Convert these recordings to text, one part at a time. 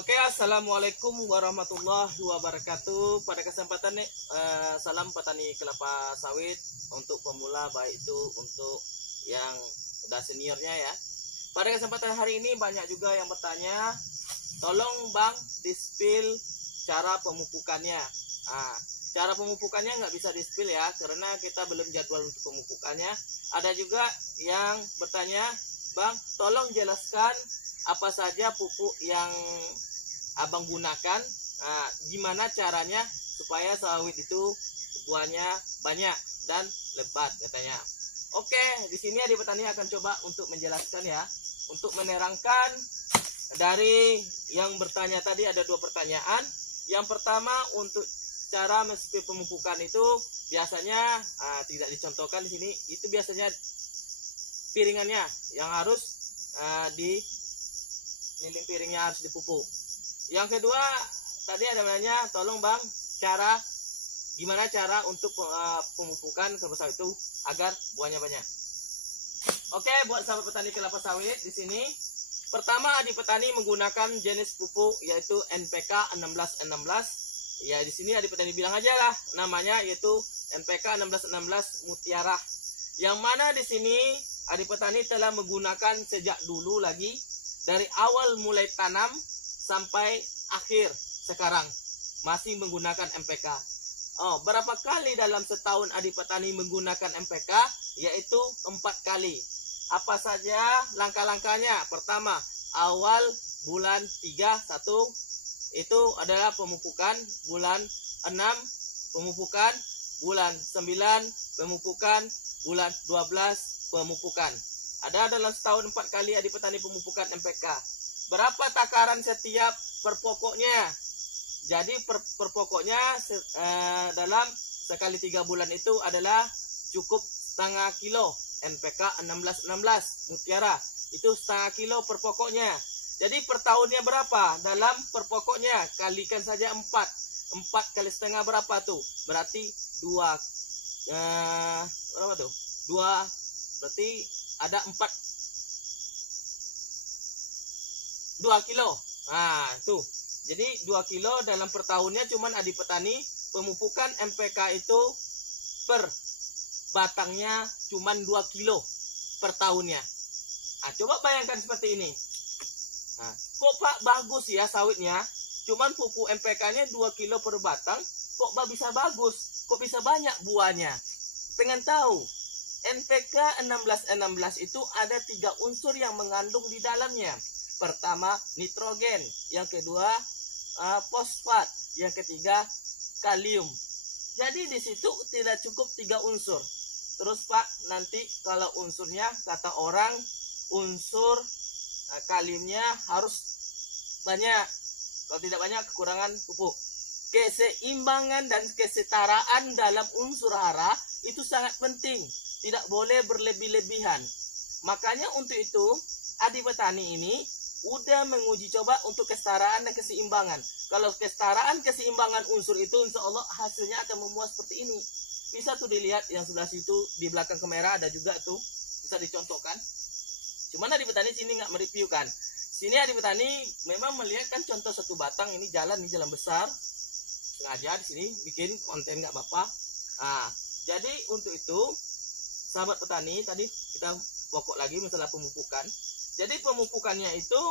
Oke, assalamualaikum warahmatullahi wabarakatuh. Pada kesempatan ini, salam petani kelapa sawit untuk pemula, baik itu untuk yang udah seniornya ya. Pada kesempatan hari ini banyak juga yang bertanya, tolong bang di-spill cara pemupukannya. Cara pemupukannya nggak bisa di-spill ya, karena kita belum jadwal untuk pemupukannya. Ada juga yang bertanya, bang tolong jelaskan apa saja pupuk yang abang gunakan, gimana caranya supaya sawit itu buahnya banyak dan lebat katanya. Oke, di sini Adik Petani akan coba untuk menjelaskan ya, untuk menerangkan dari yang bertanya tadi. Ada dua pertanyaan. Yang pertama, untuk cara mesti pemupukan itu biasanya tidak dicontohkan di sini. Itu biasanya piringannya yang harus di liling piringnya harus dipupuk. Yang kedua, tadi ada nanya, tolong bang gimana cara untuk pemupukan kelapa sawit itu agar buahnya banyak. Oke, buat sahabat petani kelapa sawit di sini, pertama Adik Petani menggunakan jenis pupuk yaitu NPK 1616. Ya, di sini Adik Petani bilang aja lah namanya, yaitu NPK 1616 Mutiara. Yang mana di sini Adik Petani telah menggunakan sejak dulu lagi, dari awal mulai tanam sampai akhir sekarang masih menggunakan MPK. Berapa kali dalam setahun Adik Petani menggunakan MPK? Yaitu 4 kali. Apa saja langkah-langkahnya? Pertama, awal bulan 3, 1 itu adalah pemupukan. Bulan 6 pemupukan. Bulan 9 pemupukan. Bulan 12 pemupukan. Ada dalam setahun 4 kali Adik Petani pemupukan MPK. Berapa takaran setiap per pokoknya? Jadi per pokoknya dalam sekali 3 bulan itu adalah cukup setengah kilo. NPK 1616 Mutiara itu setengah kilo per pokoknya. Jadi per tahunnya berapa? Dalam per pokoknya kalikan saja 4 kali setengah berapa tuh? Berarti 2 berapa tuh? 2 berarti ada 2 kilo. Tuh. Jadi 2 kilo dalam per tahunnya. Cuman Adik Petani pemupukan MPK itu per batangnya cuman 2 kilo per tahunnya. Coba bayangkan seperti ini. Kok Pak bagus ya sawitnya? Cuman pupuk MPK-nya 2 kilo per batang. Kok Pak bisa bagus? Kok bisa banyak buahnya? Pengen tahu? NPK 1616 itu ada 3 unsur yang mengandung di dalamnya. Pertama nitrogen, yang kedua fosfat, yang ketiga kalium. Jadi di situ tidak cukup 3 unsur. Terus Pak, nanti kalau unsurnya kata orang unsur kaliumnya harus banyak. Kalau tidak banyak kekurangan pupuk. Keseimbangan dan kesetaraan dalam unsur hara itu sangat penting. Tidak boleh berlebih-lebihan. Makanya untuk itu Adik Petani ini udah menguji coba untuk kesetaraan dan keseimbangan. Kalau kesetaraan keseimbangan unsur itu, insya Allah hasilnya akan memuas seperti ini. Bisa tuh dilihat yang sebelah situ di belakang kamera ada juga tuh, bisa dicontohkan. Cuman Adik Petani sini nggak mereview kan. Sini Adik Petani memang melihat kan contoh satu batang ini jalan besar. Sengaja di sini bikin konten nggak apa-apa. Jadi untuk itu sahabat petani, tadi kita pokok lagi masalah pemupukan. Jadi pemupukannya itu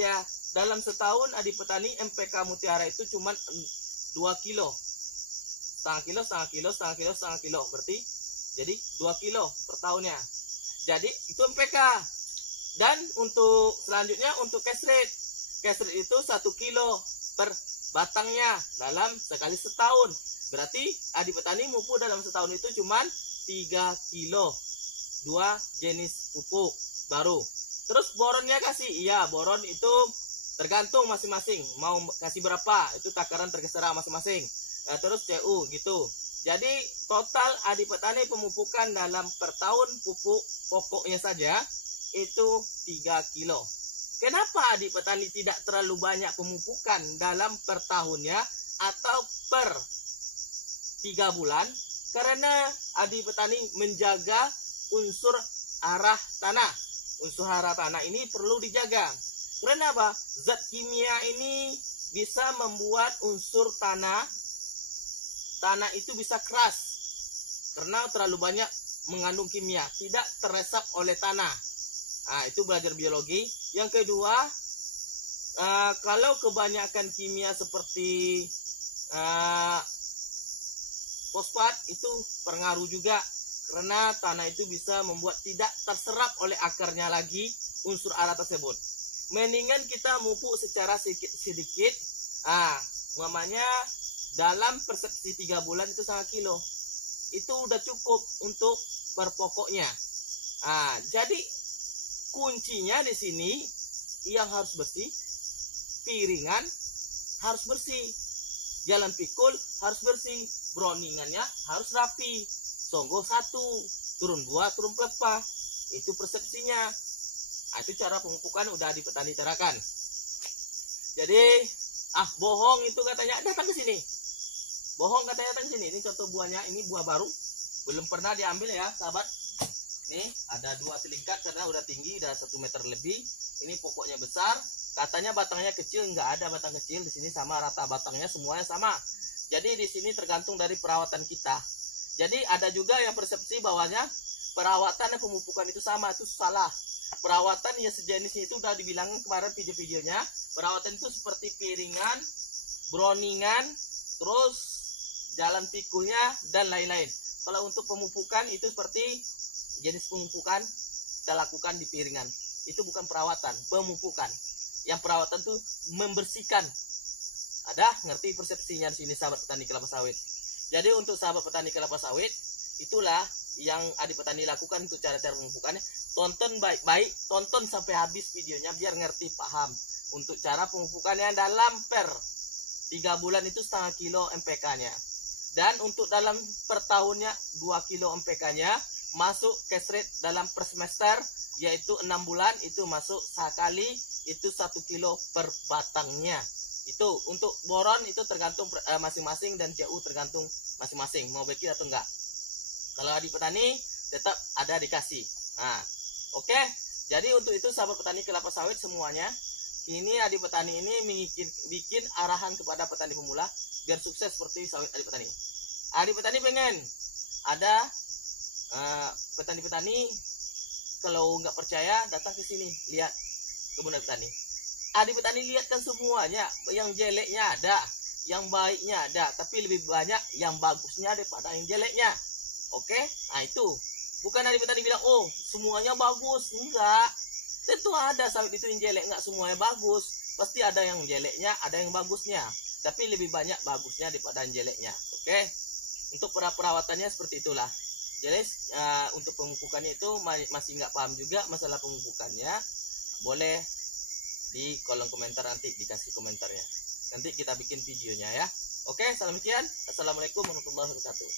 ya dalam setahun Adik Petani MPK Mutiara itu cuma 2 kilo. Setengah kilo. Berarti jadi 2 kilo per tahunnya. Jadi itu MPK. Dan untuk selanjutnya untuk cash rate. Cash rate itu 1 kilo per batangnya dalam sekali setahun. Berarti Adik Petani pupuk dalam setahun itu cuma 3 kilo 2 jenis pupuk baru. Terus boronnya kasih, iya boron itu tergantung masing-masing mau kasih berapa, itu takaran terserah masing-masing. Terus CU gitu. Jadi total Adik Petani pemupukan dalam per tahun pupuk pokoknya saja itu 3 kilo. Kenapa Adik Petani tidak terlalu banyak pemupukan dalam per tahunnya atau per 3 bulan? Karena Adik Petani menjaga unsur arah tanah. Unsur hara tanah ini perlu dijaga. Karena apa? Zat kimia ini bisa membuat unsur tanah itu bisa keras karena terlalu banyak mengandung kimia, tidak teresap oleh tanah. Nah, itu belajar biologi. Yang kedua, kalau kebanyakan kimia seperti fosfat itu pengaruh juga, karena tanah itu bisa membuat tidak terserap oleh akarnya lagi unsur hara tersebut. Mendingan kita pupuk secara sedikit. Umpamanya dalam persepsi 3 bulan itu 1 kilo. Itu udah cukup untuk berpokoknya. Jadi kuncinya di sini yang harus bersih, piringan harus bersih, jalan pikul harus bersih, browningannya harus rapi, songgo 1, turun 2, turun pelepah. Itu persepsinya. Itu cara pemupukan udah di petani terakan. Jadi bohong itu katanya datang ke sini. Bohong katanya datang ke sini. Ini contoh buahnya, ini buah baru, belum pernah diambil ya sahabat. Nih ada 2 selingkat karena udah tinggi, udah 1 meter lebih. Ini pokoknya besar. Katanya batangnya kecil, nggak ada batang kecil di sini, sama rata batangnya semuanya sama. Jadi di sini tergantung dari perawatan kita. Jadi ada juga yang persepsi bahwanya perawatan dan pemupukan itu sama, itu salah. Perawatan ya sejenisnya itu udah dibilangin kemarin video-videonya. Perawatan itu seperti piringan, browningan, terus jalan pikulnya dan lain-lain. Kalau untuk pemupukan itu seperti jenis pemupukan kita lakukan di piringan. Itu bukan perawatan, pemupukan. Yang perawatan tuh membersihkan. Ada ngerti persepsinya di sini sahabat petani kelapa sawit. Jadi untuk sahabat petani kelapa sawit, itulah yang adik petani lakukan untuk cara-cara pemupukannya. Tonton baik-baik, tonton sampai habis videonya biar ngerti, paham. Untuk cara pemupukannya dalam per 3 bulan itu 1/2 kilo MPK-nya. Dan untuk dalam per tahunnya 2 kilo MPK-nya. Masuk cash rate dalam per semester, yaitu 6 bulan itu masuk sekali, itu 1 kilo per batangnya. Itu untuk boron itu tergantung masing-masing, dan CU tergantung masing-masing mau bikin atau enggak. Kalau di petani tetap ada dikasih. Oke. Jadi untuk itu sahabat petani kelapa sawit semuanya, ini adik petani ini bikin arahan kepada petani pemula biar sukses seperti sawit adik petani. Adik petani pengen ada petani-petani, kalau nggak percaya datang ke sini lihat kebun adik petani. Adik petani lihat kan semuanya, yang jeleknya ada, yang baiknya ada, tapi lebih banyak yang bagusnya daripada yang jeleknya. Oke, itu bukan adik petani bilang oh semuanya bagus, enggak. Tentu ada sawit itu yang jelek, enggak semuanya bagus, pasti ada yang jeleknya, ada yang bagusnya, tapi lebih banyak bagusnya daripada yang jeleknya. Oke, untuk perawatannya seperti itulah. Jadi untuk pemupukannya itu masih nggak paham juga masalah pemupukannya, boleh di kolom komentar, nanti dikasih komentarnya, nanti kita bikin videonya ya. Oke, salam sekian, assalamualaikum warahmatullahi wabarakatuh.